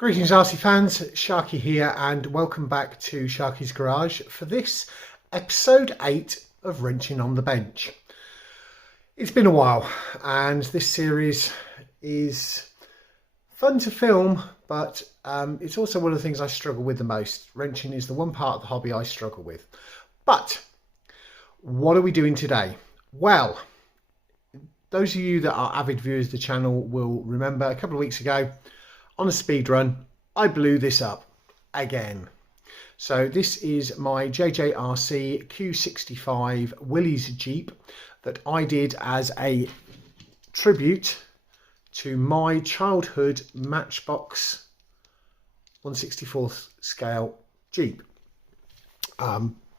Greetings RC fans, Sharky here and welcome back to Sharky's Garage for this episode 8 of Wrenching on the Bench. It's been a while and this series is fun to film, but it's also one of the things I struggle with the most. Wrenching is the one part of the hobby I struggle with. But what are we doing today? Well, those of you that are avid viewers of the channel will remember a couple of weeks ago on a speed run, I blew this up again. So this is my JJRC Q65 Willys Jeep that I did as a tribute to my childhood Matchbox 1/64th scale Jeep.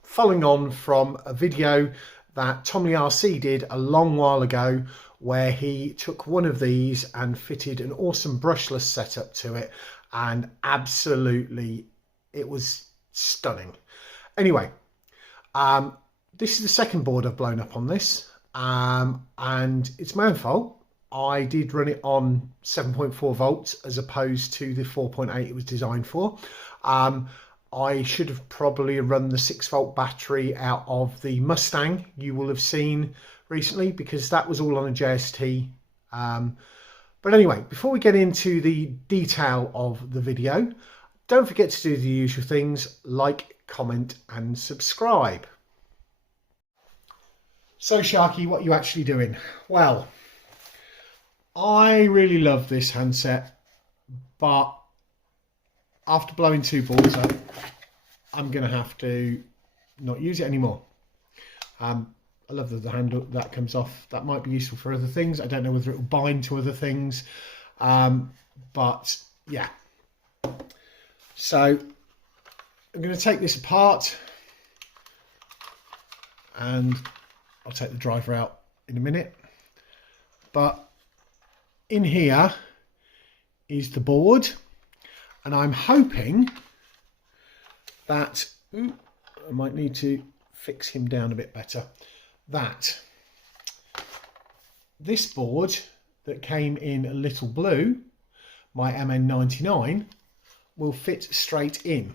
Following on from a video that Tommy RC did a long while ago, where he took one of these and fitted an awesome brushless setup to it, and absolutely it was stunning. Anyway, this is the second board I've blown up on this, and it's my own fault. I did run it on 7.4 volts as opposed to the 4.8 it was designed for. I should have probably run the 6-volt battery out of the Mustang you will have seen recently, because that was all on a JST. But anyway, before we get into the detail of the video, don't forget to do the usual things: like, comment and subscribe. So Sharky, what are you actually doing? Well, I really love this handset, but after blowing 2 boards up, I'm going to have to not use it anymore. I love the handle that comes off. That might be useful for other things. I don't know whether it will bind to other things. But yeah. So I'm going to take this apart and I'll take the driver out in a minute. But in here is the board, and I'm hoping that I might need to fix him down a bit better. That this board that came in a little blue, my MN-99, will fit straight in,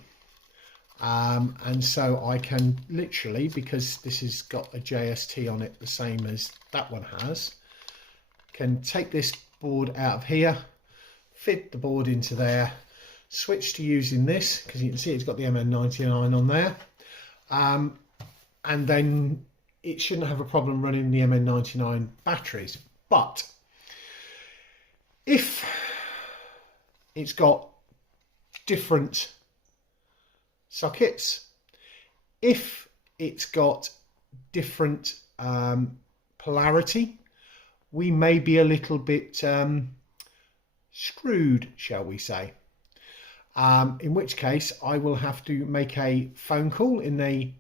and so I can literally, because this has got a JST on it the same as that one has, can take this board out of here, fit the board into there, switch to using this, because you can see it's got the MN-99 on there, and then it shouldn't have a problem running the MN-99 batteries. But if it's got different sockets, if it's got different polarity, we may be a little bit screwed, shall we say. In which case I will have to make a phone call in a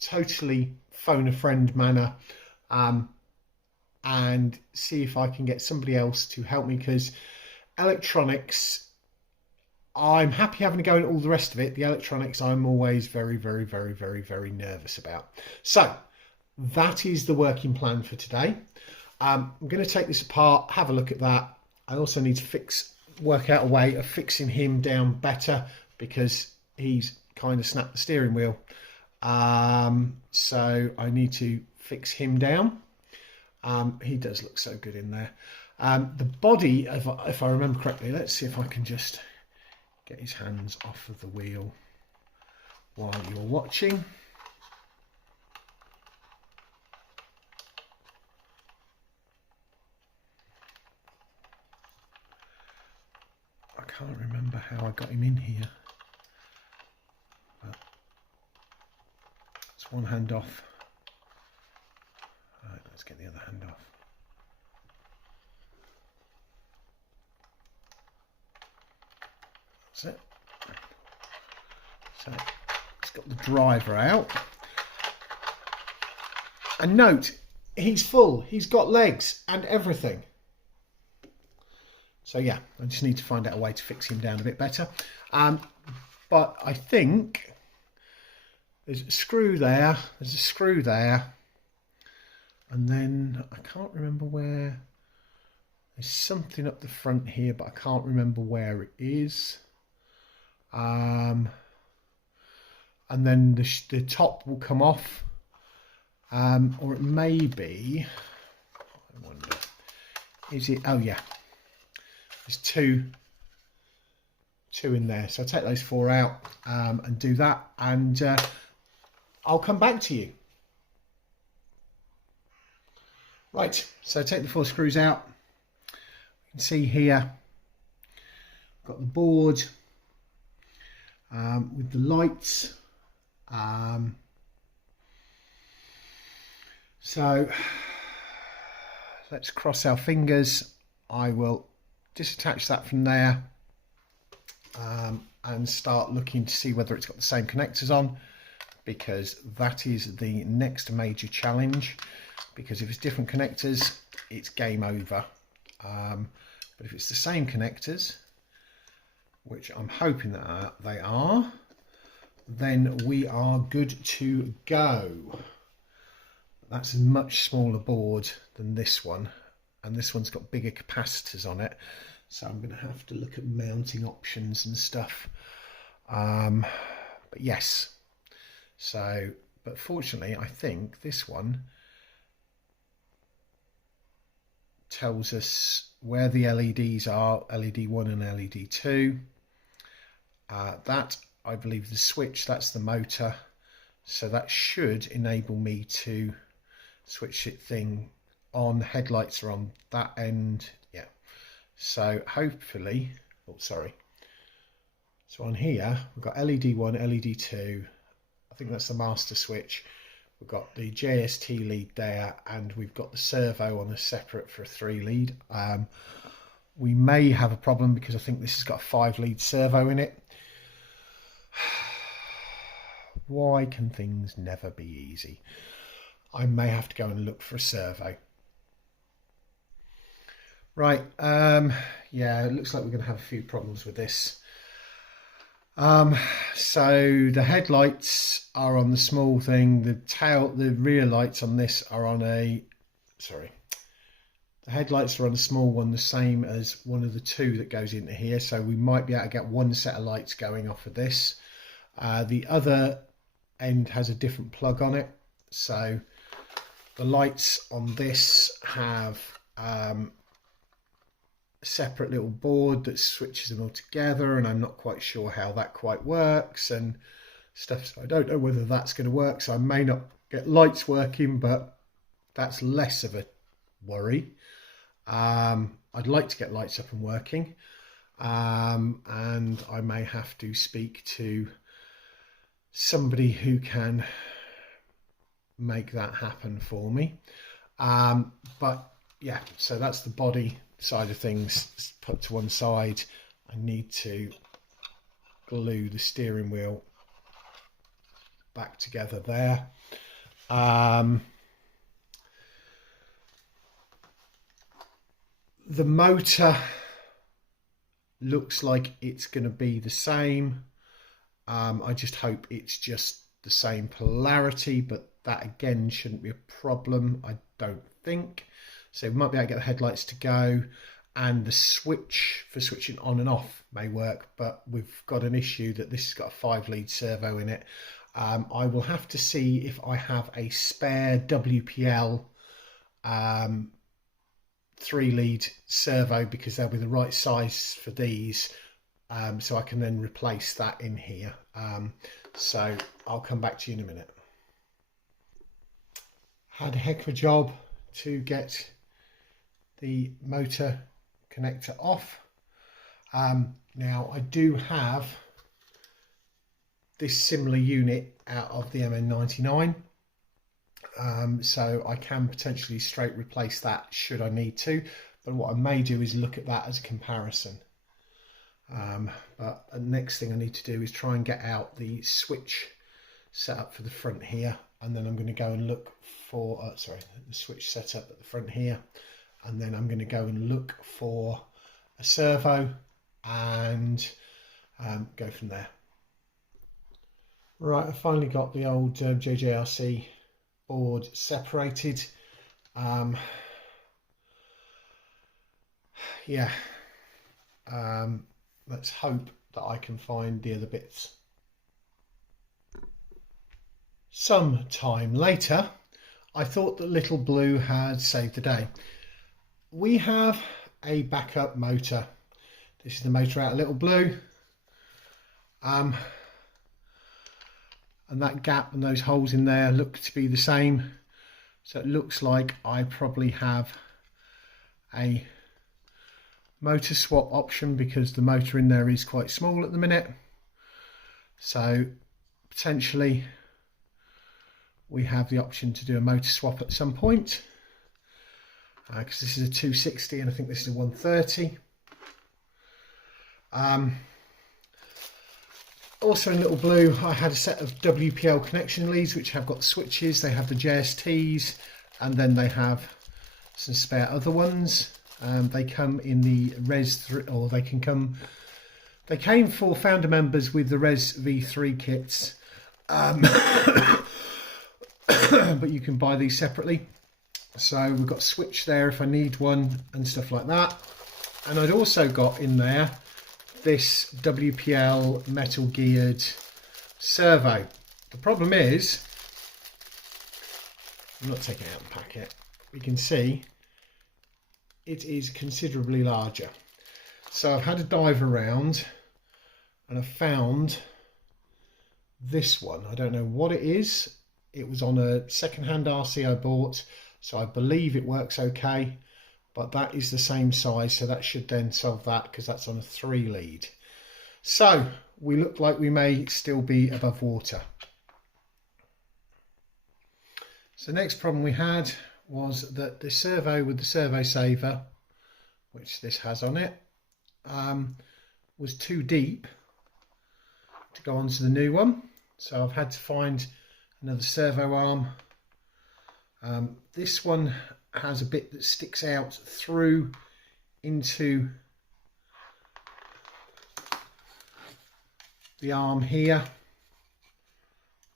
totally phone a friend manner, and see if I can get somebody else to help me, because electronics, I'm happy having a go at all the rest of it. The electronics I'm always very nervous about. So that is the working plan for today. I'm going to take this apart, have a look at that. I also need to work out a way of fixing him down better, because he's kind of snapped the steering wheel. So I need to fix him down. He does look so good in there. The body, if I remember correctly, let's see if I can just get his hands off of the wheel while you're watching. I can't remember how I got him in here. But it's one hand off. Right, let's get the other hand off. That's it. So it's got the driver out. And note, he's full. He's got legs and everything. So yeah, I just need to find out a way to fix him down a bit better. But I think there's a screw there, there's a screw there, and then I can't remember where There's something up the front here, but I can't remember where it is. And then the top will come off, or it may be, I wonder, is it, oh yeah, there's two in there, so I'll take those 4 out and do that, and I'll come back to you. Right, so take the 4 screws out. You can see here I've got the board with the lights. So let's cross our fingers. I will disattach that from there and start looking to see whether it's got the same connectors on, because that is the next major challenge. Because if it's different connectors, it's game over. But if it's the same connectors, which I'm hoping that they are, then we are good to go. That's a much smaller board than this one, and this one's got bigger capacitors on it, so I'm going to have to look at mounting options and stuff. But yes, so, but fortunately I think this one tells us where the LEDs are, LED 1 and LED 2. That, I believe, the switch, that's the motor, so that should enable me to switch it thing on. Headlights are on that end, yeah, so hopefully, oh sorry, so on here we've got LED 1, LED 2, I think that's the master switch. We've got the JST lead there, and we've got the servo on a separate for a 3 lead. We may have a problem because I think this has got a 5 lead servo in it. Why can things never be easy? I may have to go and look for a servo. Right, yeah, it looks like we're going to have a few problems with this. So the headlights are on the small thing, the rear lights on this are on a, sorry, the headlights are on a small one, the same as one of the 2 that goes into here, so we might be able to get one set of lights going off of this. The other end has a different plug on it, so the lights on this have a separate little board that switches them all together, and I'm not quite sure how that quite works and stuff, so I don't know whether that's going to work, so I may not get lights working, but that's less of a worry. I'd like to get lights up and working, and I may have to speak to somebody who can make that happen for me. But yeah, so that's the body side of things put to one side. I need to glue the steering wheel back together there. The motor looks like it's going to be the same. I just hope it's just the same polarity, but that again shouldn't be a problem, I don't think. So we might be able to get the headlights to go, and the switch for switching on and off may work, but we've got an issue that this has got a 5 lead servo in it. I will have to see if I have a spare WPL 3 lead servo, because they'll be the right size for these, so I can then replace that in here. So I'll come back to you in a minute. Had a heck of a job to get the motor connector off. Now I do have this similar unit out of the MN-99, so I can potentially straight replace that should I need to, but what I may do is look at that as a comparison. But the next thing I need to do is try and get out the switch set up for the front here, and then I'm going to go and look for the switch set up at the front here, and then I'm going to go and look for a servo and go from there. Right, I finally got the old JJRC board separated. yeah, let's hope that I can find the other bits. Some time later, I thought that Little Blue had saved the day. We have a backup motor. This is the motor out of Little Blue. And that gap and those holes in there look to be the same. So it looks like I probably have a motor swap option because the motor in there is quite small at the minute. So potentially we have the option to do a motor swap at some point, because this is a 260 and I think this is a 130. Also in Little Blue, I had a set of WPL connection leads which have got switches. They have the JSTs and then they have some spare other ones. They come in the Res 3, or they came for founder members with the Res V3 kits, but you can buy these separately. So we've got a switch there if I need one and stuff like that. And I'd also got in there this WPL metal geared servo. The problem is, I'm not taking it out and pack it. You can see it is considerably larger. So I've had a dive around and I've found this one. I don't know what it is. It was on a second-hand RC I bought, so I believe it works okay, but that is the same size, so that should then solve that because that's on a 3 lead. So we look like we may still be above water. So the next problem we had was that the servo with the servo saver, which this has on it, was too deep to go onto the new one. So I've had to find another servo arm. This one has a bit that sticks out through into the arm here.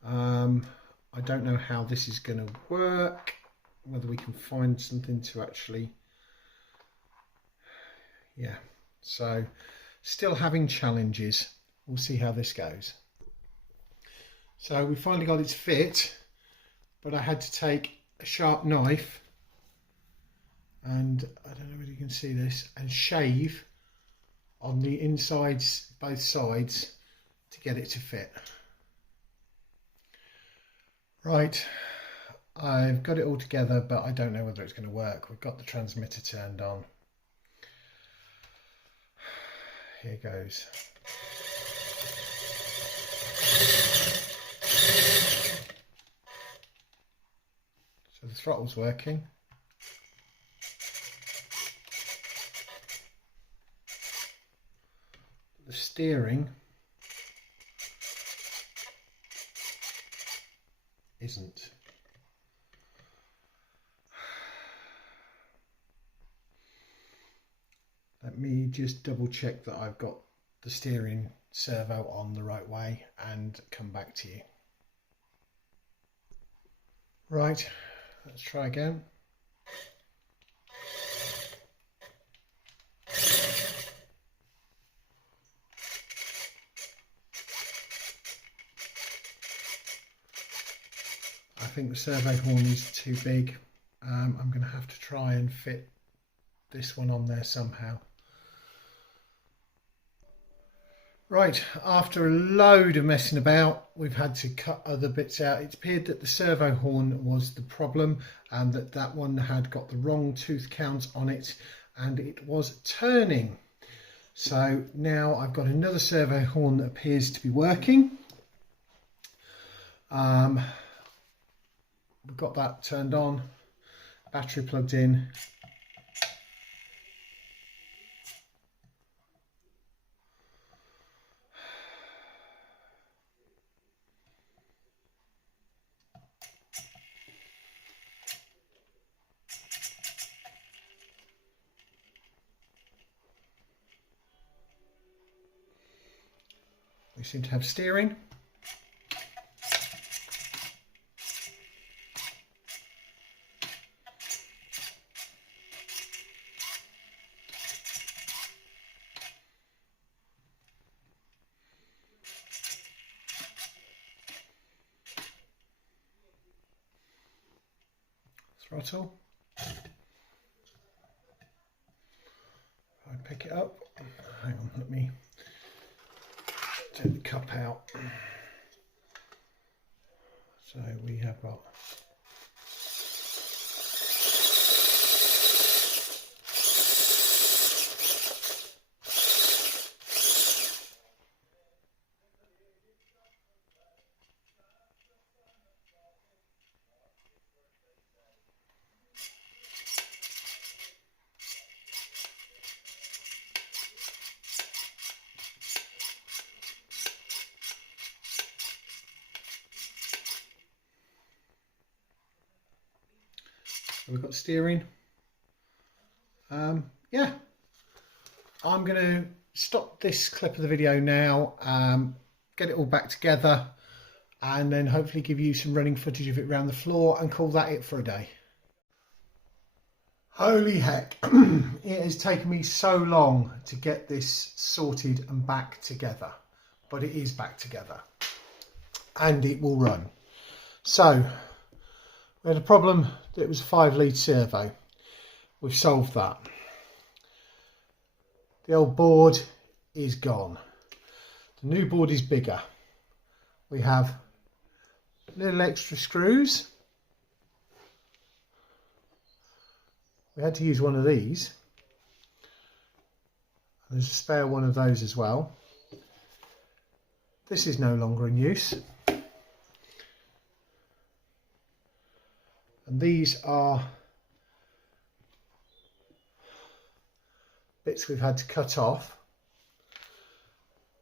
I don't know how this is going to work, whether we can find something to actually, yeah, so still having challenges. We'll see how this goes. So we finally got it to fit, but I had to take a sharp knife, and I don't know whether you can see this, and shave on the insides, both sides, to get it to fit. Right, I've got it all together, but I don't know whether it's going to work. We've got the transmitter turned on. Here goes. So the throttle's working. The steering isn't. Let me just double check that I've got the steering servo on the right way and come back to you. Right, let's try again. I think the servo horn is too big. I'm going to have to try and fit this one on there somehow. Right, after a load of messing about, we've had to cut other bits out. It appeared that the servo horn was the problem and that one had got the wrong tooth count on it and it was turning. So now I've got another servo horn that appears to be working. We've got that turned on, battery plugged in. We seem to have steering. throttle. I pick it up. Hang on, let me take the cup out. So we have got we've got steering. Yeah, I'm going to stop this clip of the video now, get it all back together, and then hopefully give you some running footage of it around the floor and call that it for a day. Holy heck, it has taken me so long to get this sorted and back together, but it is back together and it will run. So we had a problem that it was a 5-lead servo. We've solved that. The old board is gone. The new board is bigger. We have little extra screws. We had to use one of these. There's a spare one of those as well. This is no longer in use. And these are bits we've had to cut off,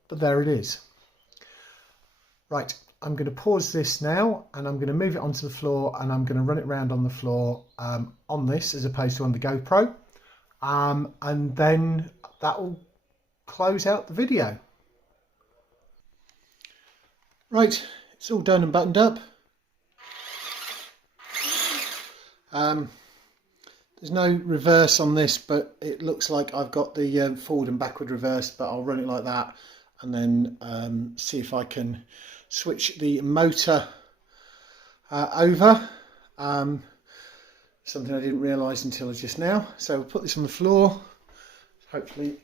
but there it is. Right, I'm going to pause this now and I'm going to move it onto the floor and I'm going to run it around on the floor on this as opposed to on the GoPro, and then that will close out the video. Right, it's all done and buttoned up. There's no reverse on this, but it looks like I've got the forward and backward reverse, but I'll run it like that and then see if I can switch the motor over. Something I didn't realise until just now. So we'll put this on the floor, hopefully.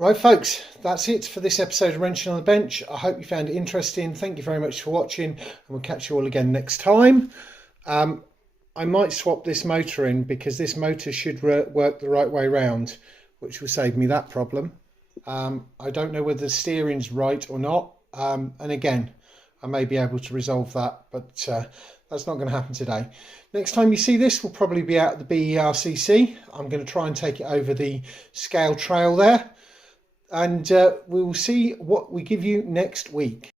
Right folks, that's it for this episode of Wrenching on the Bench. I hope you found it interesting. Thank you very much for watching, and we'll catch you all again next time. I might swap this motor in because this motor should work the right way round, which will save me that problem. I don't know whether the steering's right or not, and again, I may be able to resolve that, but that's not going to happen today. Next time you see this will probably be out at the BERCC. I'm going to try and take it over the scale trail there. And we will see what we give you next week.